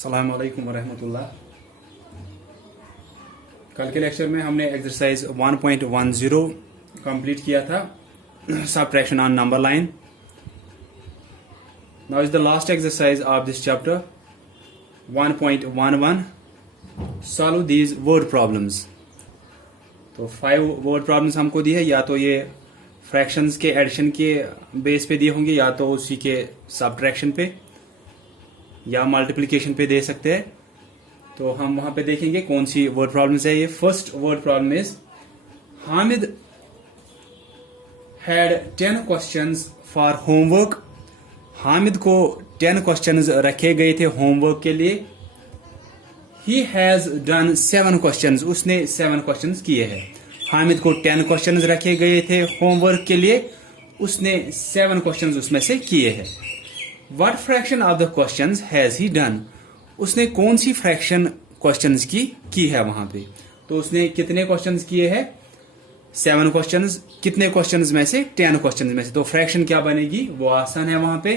अस्सलाम वालेकुम वरहमतुल्लाह। कल के लेक्चर में हमने एक्सरसाइज 1.10 कंप्लीट किया था, subtraction on number line. Now is the last exercise of this chapter 1.11 solve these word problems. तो 5 वर्ड प्रॉब्लम्स हमको दी है, या तो ये फ्रैक्शंस के एडिशन के बेस पे दिए होंगे, या तो उसी के सबट्रैक्शन पे या मल्टीप्लिकेशन पे दे सकते हैं। तो हम वहां पे देखेंगे कौन सी वर्ड प्रॉब्लम्स है। ये first word problem is Hamid had 10 questions for homework. Hamid को 10 क्वेश्चंस रखे गए थे होमवर्क के लिए। ही हैज डन 7 क्वेश्चंस, उसने 7 क्वेश्चंस किए हैं। हामिद को 10 क्वेश्चंस रखे गए थे होमवर्क के लिए, उसने 7 क्वेश्चंस उसमें से किए हैं। What fraction of the questions has he done? उसने कौन सी फ्रैक्शन क्वेश्चंस की है वहां पे। तो उसने कितने क्वेश्चंस किए हैं? 7 क्वेश्चंस। कितने क्वेश्चंस में से? 10 क्वेश्चंस में से। तो फ्रैक्शन क्या बनेगी वो आसान है वहां पे,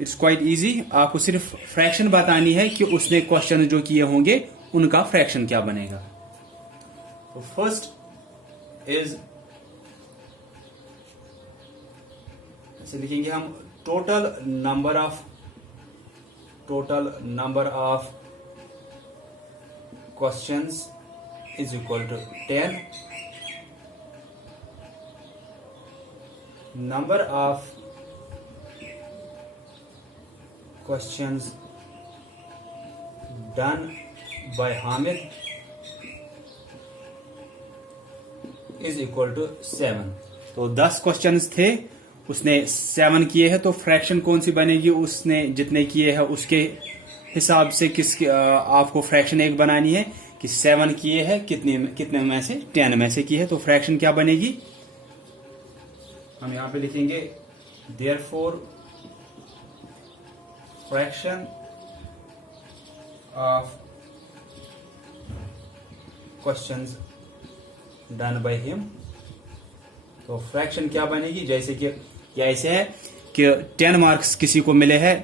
इट्स क्वाइट इजी। आपको सिर्फ फ्रैक्शन बतानी है कि उसने क्वेश्चन जो किए होंगे उनका फ्रैक्शन क्या बनेगा। तो फर्स्ट इज, ऐसे लिखेंगे हम, total number of questions is equal to 10. Number of questions done by Hamid is equal to 7. तो 10 क्वेश्चंस थे, उसने 7 किए हैं। तो फ्रैक्शन कौन सी बनेगी? उसने जितने किए हैं उसके हिसाब से आपको फ्रैक्शन एक बनानी है कि 7 किए हैं, कितने में से? 10 में से की है। तो फ्रैक्शन क्या बनेगी? हम यहां पे लिखेंगे therefore fraction of questions done by him. तो फ्रैक्शन क्या बनेगी? जैसे कि या ऐसे है कि 10 मार्क्स किसी को मिले हैं,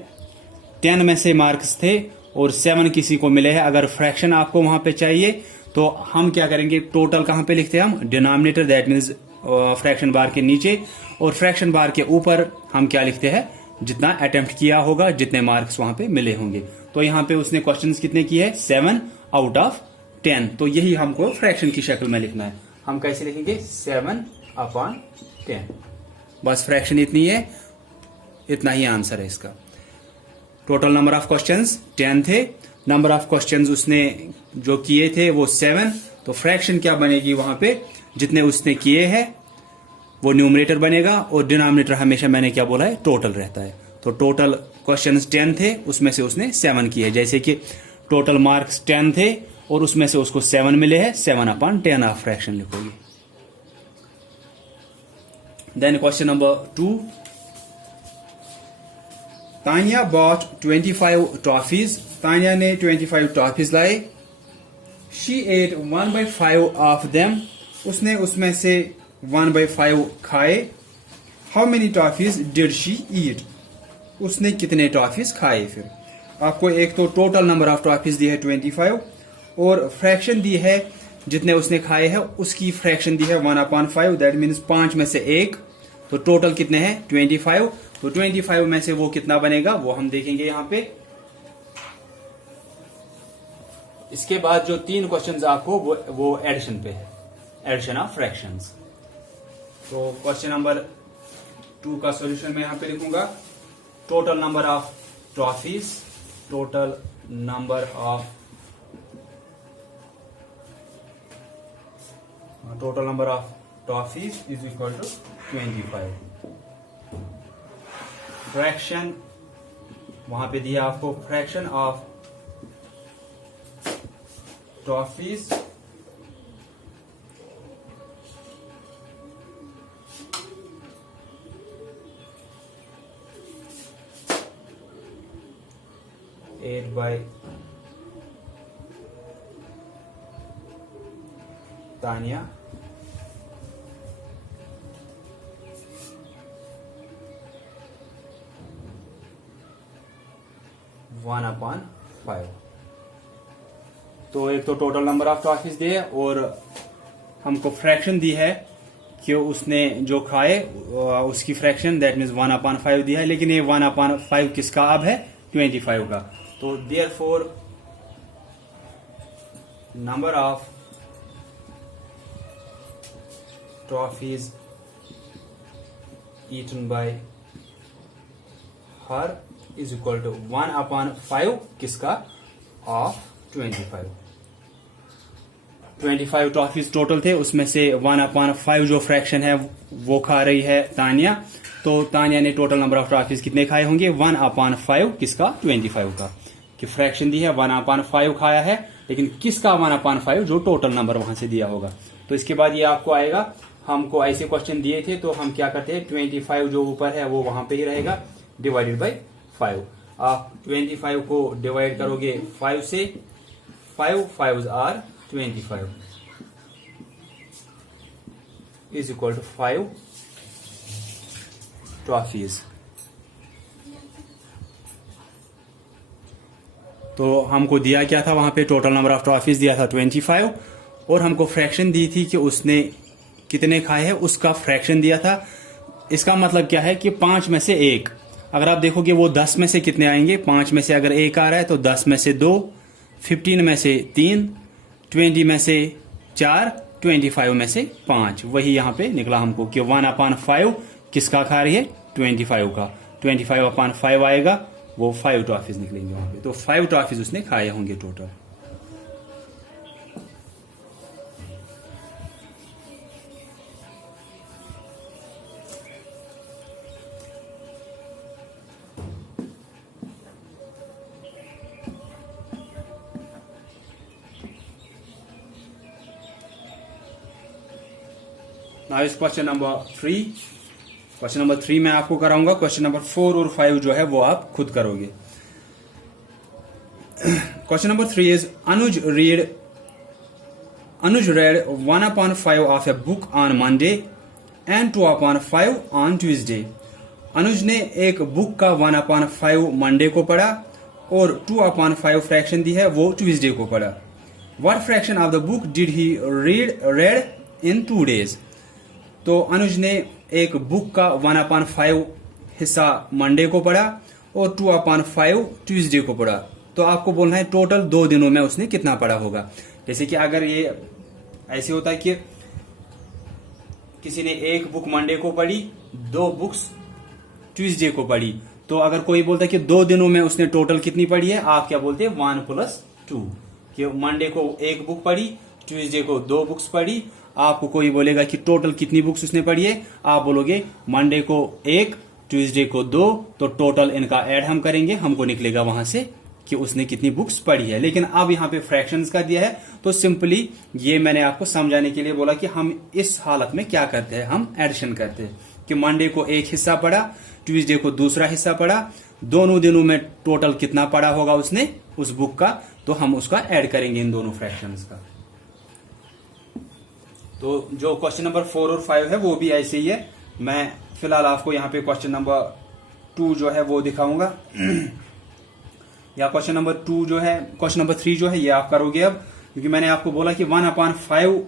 10 में से मार्क्स थे और 7 किसी को मिले हैं। अगर फ्रैक्शन आपको वहां पे चाहिए तो हम क्या करेंगे? टोटल कहां पे लिखते हैं हम? डिनोमिनेटर, दैट मीन्स फ्रैक्शन बार के नीचे, और फ्रैक्शन बार के ऊपर हम क्या लिखते हैं? जितना अटेम्प्ट किया होगा, जितने मार्क्स वहां पे मिले होंगे। तो यहां पे उसने क्वेश्चंस कितने किए हैं? 7 आउट ऑफ 10। तो यही हमको फ्रैक्शन की शक्ल में लिखना है। हम कैसे लिखेंगे? 7/10। बस फ्रैक्शन इतनी है, इतना ही आंसर है इसका। टोटल नंबर ऑफ क्वेश्चंस 10 थे, नंबर ऑफ क्वेश्चंस उसने जो किए थे वो 7। तो फ्रैक्शन क्या बनेगी वहां पे? जितने उसने किए हैं वो न्यूमरेटर बनेगा, और डिनोमिनेटर हमेशा मैंने क्या बोला है? टोटल रहता है। तो टोटल क्वेश्चंस 10 थे, उसमें से उसने 7 किए। जैसे कि टोटल मार्क्स 10 थे और उसमें से उसको 7 मिले हैं, 7/10 आप फ्रैक्शन लिखोगे। Then question number 2. Tania bought 25 toffees. Tania ने 25 टॉफीज लाए। She ate 1/5 of them. उसने उसमें से 1/5 खाए। How many toffees did she eat? उसने कितने टॉफीज खाए? फिर आपको एक तो टोटल नंबर ऑफ टॉफीज दी है 25, और फ्रैक्शन दी है जितने उसने खाए हैं उसकी फ्रैक्शन दी है 1/5, दैट मीन्स 5 में से 1। तो टोटल कितने हैं? 25। तो 25 में से वो कितना बनेगा वो हम देखेंगे यहां पे। इसके बाद जो 3 क्वेश्चंस आपको वो एडिशन पे है, एडिशन ऑफ फ्रैक्शंस। तो क्वेश्चन नंबर 2 का सॉल्यूशन मैं यहां पे लिखूंगा total number of toffees, total number of toffees is equal to 25। Fraction वहां पे दिया आपको, fraction of toffees ate by Tania 1/5। 5। तो एक तो टोटल नंबर ऑफ टॉफीज दिए और हमको फ्रैक्शन दी है कि उसने जो खाए उसकी फ्रैक्शन, दैट मीन्स 1/5 दिया है, लेकिन ये 1/5 किसका अब है? 25 का। तो therefore number of toffees eaten by her is equal to 1/5 किसका? ऑफ 25। 25 टॉफीज टोटल थे, उसमें से 1/5 जो फ्रैक्शन है वो खा रही है तानिया। तो तानिया ने टोटल नंबर ऑफ टॉफीज कितने खाए होंगे? 1/5 किसका? 25 का। कि फ्रैक्शन दी है 1/5 खाया है, लेकिन किसका 1/5? जो टोटल नंबर वहां से दिया होगा। तो इसके बाद ये आपको आएगा, हमको ऐसे क्वेश्चन दिए थे तो हम क्या करते हैं, 25 जो ऊपर है वो वहां पे ही रहेगा, डिवाइडेड बाई 5। आप 25 को डिवाइड करोगे 5 से, 5 5s are 25 is equal to 5 toffees. तो हमको दिया क्या था वहां पे? टोटल नंबर ऑफ टॉफीज दिया था 25 और हमको फ्रैक्शन दी थी कि उसने कितने खाए हैं उसका फ्रैक्शन दिया था। इसका मतलब क्या है कि 5 में से 1, अगर आप देखोगे वो 10 में से कितने आएंगे? 5 में से अगर 1 आ रहा है तो 10 में से 2, 15 में से 3, 20 में से 4, 25 में से 5। वही यहाँ पे निकला हमको कि 1/5 किसका खा रही है? 25 का। 25/5 आएगा, वो 5 टॉफीज निकलेंगे वहां पे। तो 5 टॉफीज उसने खाए होंगे टोटल। नाउ इस क्वेश्चन नंबर 3। क्वेश्चन नंबर 3 मैं आपको कराऊंगा। क्वेश्चन नंबर 4 और 5 जो है वो आप खुद करोगे। Question number 3 is Anuj read 1/5 of a book on Monday and 2/5 on Tuesday। अनुज ने एक बुक का 1/5 मंडे को पढ़ा और 2/5 फ्रैक्शन दी है वो ट्यूसडे को पढ़ा। What fraction of the book did he read in 2 days? तो अनुज ने एक बुक का 1/5 हिस्सा मंडे को पढ़ा और 2/5 ट्यूसडे को पढ़ा। तो आपको बोलना है टोटल 2 दिनों में उसने कितना पढ़ा होगा। जैसे कि अगर ये ऐसे होता है कि किसी ने एक बुक मंडे को पढ़ी, 2 बुक्स ट्यूसडे को पढ़ी, तो अगर कोई बोलता है कि 2 दिनों में उसने टोटल कितनी पढ़ी है, आप क्या बोलते हैं? 1 + 2। कि मंडे को एक बुक पढ़ी, ट्यूसडे को 2 बुक्स पढ़ी। आपको कोई बोलेगा कि टोटल कितनी बुक्स उसने पढ़ी है, आप बोलोगे मंडे को 1, ट्यूसडे को 2, तो टोटल इनका ऐड हम करेंगे, हमको निकलेगा वहां से कि उसने कितनी बुक्स पढ़ी है। लेकिन अब यहाँ पे फ्रैक्शंस का दिया है, तो सिंपली ये मैंने आपको समझाने के लिए बोला कि हम इस हालत में क्या करते हैं, हम एडिशन करते हैं कि मंडे को एक हिस्सा पढ़ा, ट्यूसडे को दूसरा हिस्सा पढ़ा, दोनों दिनों में टोटल कितना पढ़ा होगा उसने उस बुक का, तो हम उसका ऐड करेंगे इन दोनों फ्रैक्शंस का। तो जो क्वेश्चन नंबर 4 और 5 है वो भी ऐसे ही है। मैं फिलहाल आपको यहाँ पे क्वेश्चन नंबर 2 जो है वो दिखाऊंगा या क्वेश्चन नंबर 2 जो है, क्वेश्चन नंबर 3 जो है ये आप करोगे अब, क्योंकि मैंने आपको बोला कि 1/5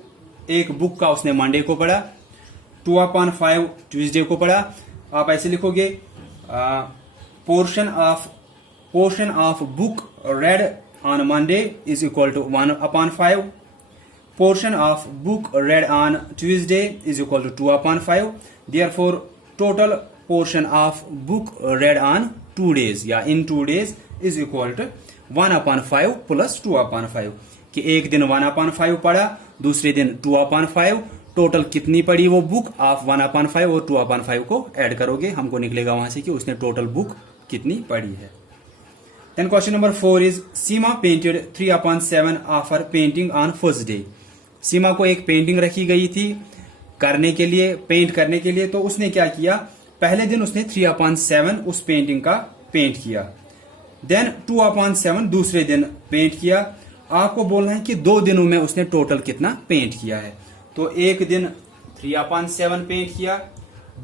एक बुक का उसने मंडे को पढ़ा, 2/5 ट्यूसडे को पढ़ा। आप ऐसे लिखोगे portion of book read on Monday is equal to 1/5, portion of book read on Tuesday is equal to 2/5। Therefore, total portion of book read on 2 days या in 2 days is equal to 1/5 plus 2/5। कि एक दिन 1/5 पढ़ा, दूसरे दिन 2/5, total कितनी पढ़ी वो बुक, आप 1/5 और 2/5 को ऐड करोगे, हमको निकलेगा वहां से कि उसने टोटल बुक कितनी पढ़ी है। Then question number 4 is Seema painted 3/7 of her painting on first day। सीमा को एक पेंटिंग रखी गई थी करने के लिए, पेंट करने के लिए, तो उसने क्या किया, पहले दिन उसने 3/7 उस पेंटिंग का पेंट किया, देन 2/7 दूसरे दिन पेंट किया। आपको बोलना है कि 2 दिनों में उसने टोटल कितना पेंट किया है। तो एक दिन 3/7 पेंट किया,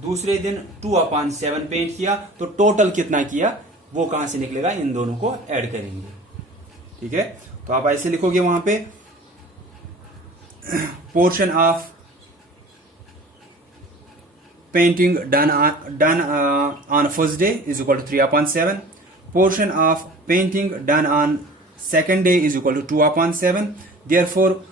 दूसरे दिन 2/7 पेंट किया, तो टोटल कितना किया वो कहां से निकलेगा, इन दोनों को ऐड करेंगे। ठीक है, तो आप ऐसे लिखोगे वहां पे portion of painting done on first day is equal to 3/7, portion of painting done on second day is equal to 2/7। Therefore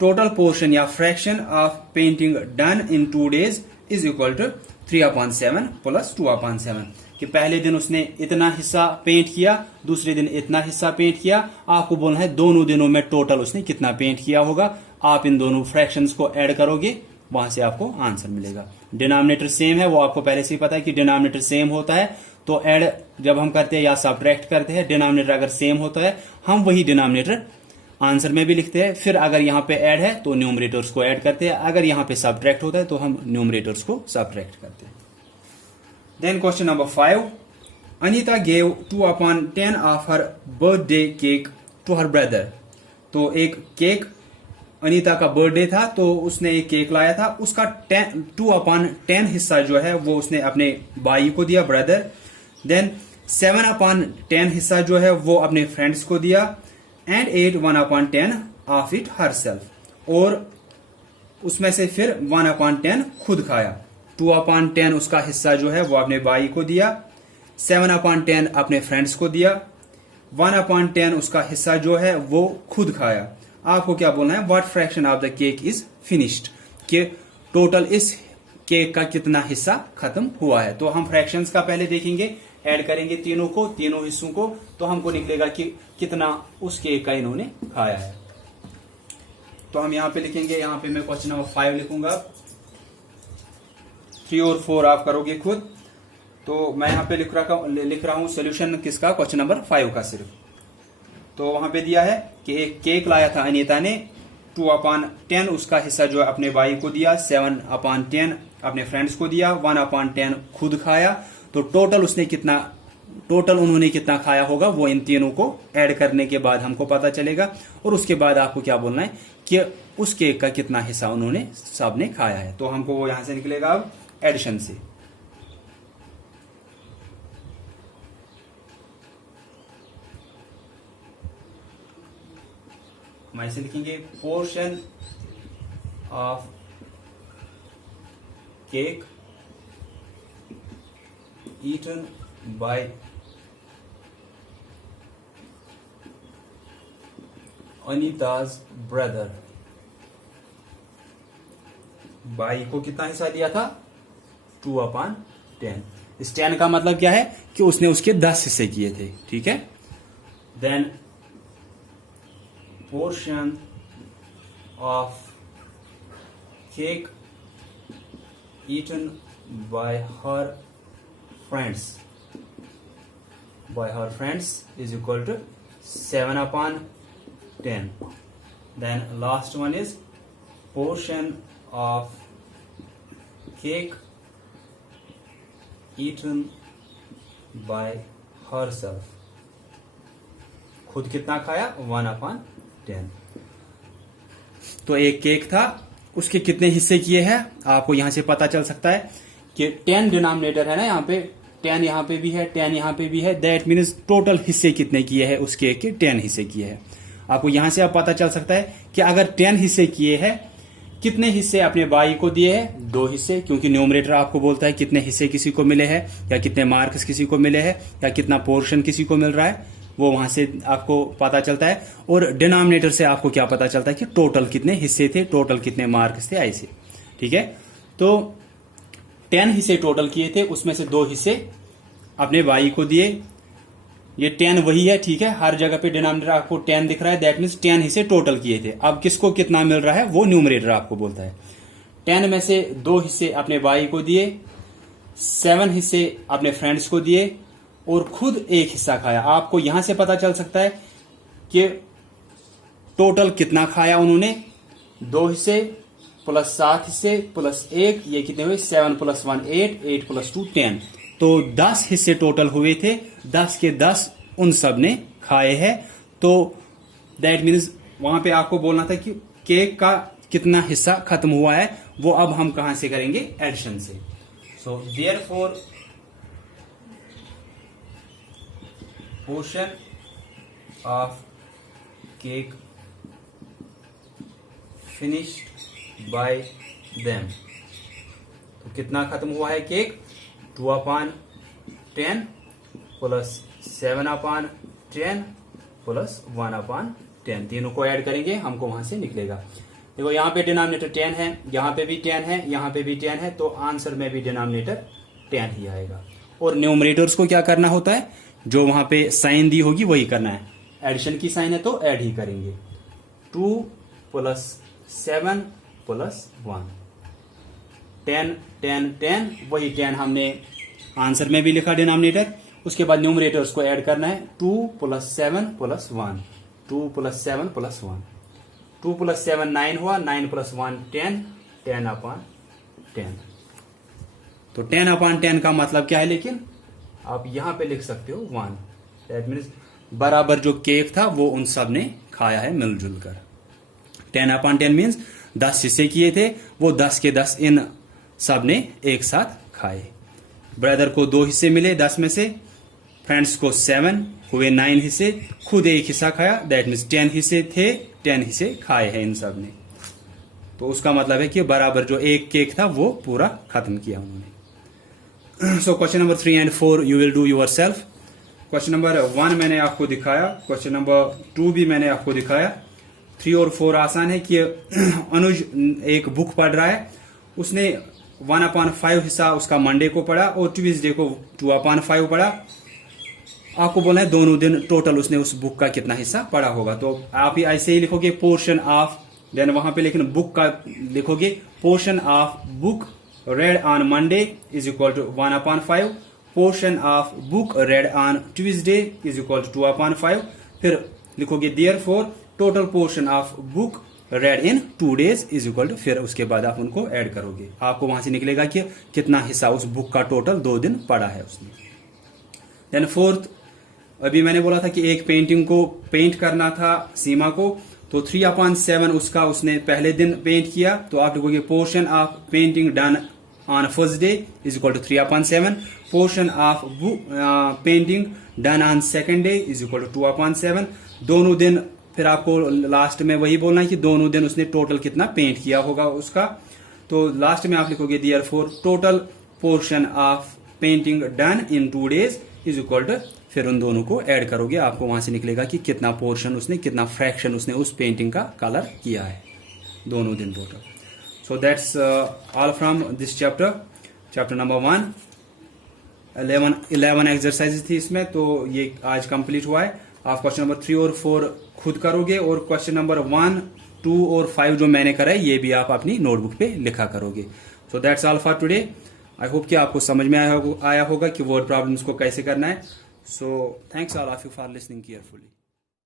total portion या fraction of painting done in 2 days is equal to 3/7 plus 2/7, कि पहले दिन उसने इतना हिस्सा paint किया, दूसरे दिन इतना हिस्सा पेंट किया। आपको बोलना है दोनों दिनों में टोटल उसने कितना पेंट किया होगा। आप इन दोनों फ्रैक्शंस को ऐड करोगे, वहां से आपको आंसर मिलेगा। डिनोमिनेटर सेम है, वो आपको पहले से ही पता है कि डिनोमिनेटर सेम होता है, तो ऐड जब हम करते हैं या सब्ट्रैक्ट करते हैं, डिनोमिनेटर अगर सेम होता है हम वही डिनोमिनेटर आंसर में भी लिखते हैं। फिर अगर यहाँ पे ऐड है तो न्यूमरेटर्स को ऐड करते हैं, अगर यहाँ पे सब्ट्रैक्ट होता है तो हम न्यूमरेटर्स को सब्ट्रैक्ट करते हैं। Then question number 5, Anita gave 2/10 of her birthday cake to her brother. तो एक केक, अनीता का बर्थडे था तो उसने एक केक लाया था, उसका 2/10 हिस्सा जो है वो उसने अपने भाई को दिया, ब्रदर। देन 7/10 हिस्सा जो है वो अपने फ्रेंड्स को दिया, and 1/10 of it her self, और उसमें से फिर 1/10 खुद खाया। 2/10 उसका हिस्सा जो है वो अपने भाई को दिया, 7/10 अपने फ्रेंड्स को दिया, 1/10 उसका हिस्सा जो है वो खुद खाया। आपको क्या बोलना है, what fraction of the cake is finished, कि टोटल इस केक का कितना हिस्सा खत्म हुआ है। तो हम फ्रैक्शंस का पहले देखेंगे, ऐड करेंगे तीनों हिस्सों को, तो हमको निकलेगा कि कितना उस केक का इन्होंने खाया है। तो हम यहाँ पे लिखेंगे, यहाँ पे मैं क्वेश्चन नंबर 5 लिखूंगा, 3 और 4 आप करोगे खुद। तो मैं यहाँ पे लिख रहा हूँ सोल्यूशन किसका, क्वेश्चन नंबर 5 का सिर्फ। तो वहां पे दिया है कि एक केक लाया था अनीता ने, 2/10 उसका हिस्सा जो है अपने भाई को दिया, 7/10 अपने फ्रेंड्स को दिया, 1/10 खुद खाया। तो टोटल उन्होंने कितना खाया होगा वो इन तीनों को ऐड करने के बाद हमको पता चलेगा। और उसके बाद आपको क्या बोलना है कि उस केक का कितना हिस्सा उन्होंने सबने खाया है। तो हमको वो यहां से निकलेगा अब एडिशन से। हम ऐसे लिखेंगे, portion of cake eaten by Anita's brother. भाई को कितना हिस्सा दिया था, 2/10। इस 10 का मतलब क्या है कि उसने उसके 10 हिस्से किए थे, ठीक है। Then portion of cake eaten by her friends is equal to 7/10. Then last one is portion of cake eaten by herself. खुद कितना खाया, 1/10। तो एक केक था, उसके कितने हिस्से किए हैं आपको यहां से पता चल सकता है कि 10 डिनोमिनेटर है ना, यहाँ पे 10 यहाँ पे भी है, 10 यहाँ पे भी है। दैट मीन्स टोटल हिस्से कितने किए हैं उस केक के, 10 हिस्से किए हैं। आपको यहां से अब पता चल सकता है कि अगर 10 हिस्से किए हैं, कितने हिस्से अपने भाई को दिए हैं, 2 हिस्से, क्योंकि न्यूमरेटर आपको बोलता है कितने हिस्से किसी को मिले हैं, या कितने मार्क्स किसी को मिले हैं, या कितना पोर्शन किसी को मिल रहा है, वो वहां से आपको पता चलता है। और डिनोमिनेटर से आपको क्या पता चलता है कि टोटल कितने हिस्से थे, टोटल कितने मार्क्स थे, ऐसे, ठीक है। तो 10 हिस्से टोटल किए थे, उसमें से 2 हिस्से अपने भाई को दिए। ये 10 वही है, ठीक है, हर जगह पे डिनोमिनेटर आपको 10 दिख रहा है, दैट मीन्स 10 हिस्से टोटल किए थे। अब किसको कितना मिल रहा है वो न्यूमरेटर आपको बोलता है। 10 में से 2 हिस्से अपने भाई को दिए, 7 हिस्से अपने फ्रेंड्स को दिए, और खुद एक हिस्सा खाया। आपको यहां से पता चल सकता है कि टोटल कितना खाया उन्होंने, 2 हिस्से प्लस 7 हिस्से प्लस 1, ये कितने हुए, 7 + 1 8, 8 + 2 10। तो 10 हिस्से टोटल हुए थे, 10 के 10 उन सब ने खाए हैं। तो दैट मीन्स वहां पे आपको बोलना था कि केक का कितना हिस्सा खत्म हुआ है, वो अब हम कहां से करेंगे, एडिशन से। So therefore portion of cake finished bye them. तो कितना खत्म हुआ है केक? 2/10 plus 7/10 plus 1/10। तीनों को ऐड करेंगे, हमको वहां से निकलेगा। देखो यहाँ पे डिनोमिनेटर 10 है, यहाँ पे भी 10 है, यहाँ पे भी 10 है, तो आंसर में भी डिनोमिनेटर 10 ही आएगा। और न्यूमरेटर्स को क्या करना होता है? जो वहां पे साइन दी होगी वही करना है। एडिशन की साइन है तो ऐड ही करेंगे। 2 प्लस 7 प्लस 1, 10 10 10, वही 10 हमने आंसर में भी लिखा डिनोमिनेटर। उसके बाद न्यूमरेटर्स को ऐड करना है। 2 plus 7 plus 1, 2 plus 7 plus 1, 2 plus 7 9 हुआ, 9 प्लस 1 10, 10/10। तो 10/10 का मतलब क्या है? लेकिन आप यहां पे लिख सकते हो 1। दैट मीन्स बराबर जो केक था वो उन सब ने खाया है मिलजुल कर। 10/10 मीन्स 10 हिस्से किए थे, वो 10 के 10 इन सब ने एक साथ खाए। ब्रदर को 2 हिस्से मिले 10 में से, फ्रेंड्स को 7 हुए 9 हिस्से, खुद एक हिस्सा खाया। दैट मीन्स 10 हिस्से थे, 10 हिस्से खाए हैं इन सब ने। तो उसका मतलब है कि बराबर जो एक केक था वो पूरा खत्म किया उन्होंने। So question number 3 and 4 you will do your self. Question number 1 मैंने आपको दिखाया, क्वेश्चन नंबर 2 भी मैंने आपको दिखाया। 3 और 4 आसान है कि अनुज एक बुक पढ़ रहा है, उसने 1/5 हिस्सा उसका मंडे को पढ़ा और ट्यूजडे को 2/5 पढ़ा। आपको बोलना है दोनों दिन टोटल उसने उस बुक का कितना हिस्सा पढ़ा होगा। तो आप ही ऐसे ही लिखोगे पोर्शन ऑफ, देन वहां पे लेकिन बुक का लिखोगे portion of book read on Monday is equal to 1/5, portion of book read on Tuesday is equal to 2/5। फिर लिखोगे therefore total portion of book read in 2 days is equal to, फिर उसके बाद आप उनको ऐड करोगे। आपको वहां से निकलेगा कि कितना हिस्सा उस बुक का टोटल 2 दिन पढ़ा है उसने। देन 4th, अभी मैंने बोला था कि एक पेंटिंग को पेंट करना था सीमा को, तो 3/7 उसका उसने पहले दिन पेंट किया। तो आप लिखोगे portion of painting done on first day is equal to 3/7, portion of painting done on second day is equal to 2/7। दोनों दिन, फिर आपको लास्ट में वही बोलना है कि दोनों दिन उसने टोटल कितना पेंट किया होगा उसका। तो लास्ट में आप लिखोगे therefore total portion of painting done in 2 days is equal to, फिर उन दोनों को ऐड करोगे। आपको वहां से निकलेगा कि कितना पोर्शन उसने, कितना फ्रैक्शन उसने उस पेंटिंग का कलर किया है दोनों दिन total. So that's all from this chapter number 1। 11 exercises थी इसमें, तो ये आज कंप्लीट हुआ है। आप क्वेश्चन नंबर 3 और 4 खुद करोगे और क्वेश्चन नंबर 1, 2 और 5 जो मैंने करा है ये भी आप अपनी नोटबुक पे लिखा करोगे। So that's all for today. I hope कि आपको समझ में आया होगा कि वर्ड प्रॉब्लम्स को कैसे करना है। So thanks all of you for listening carefully.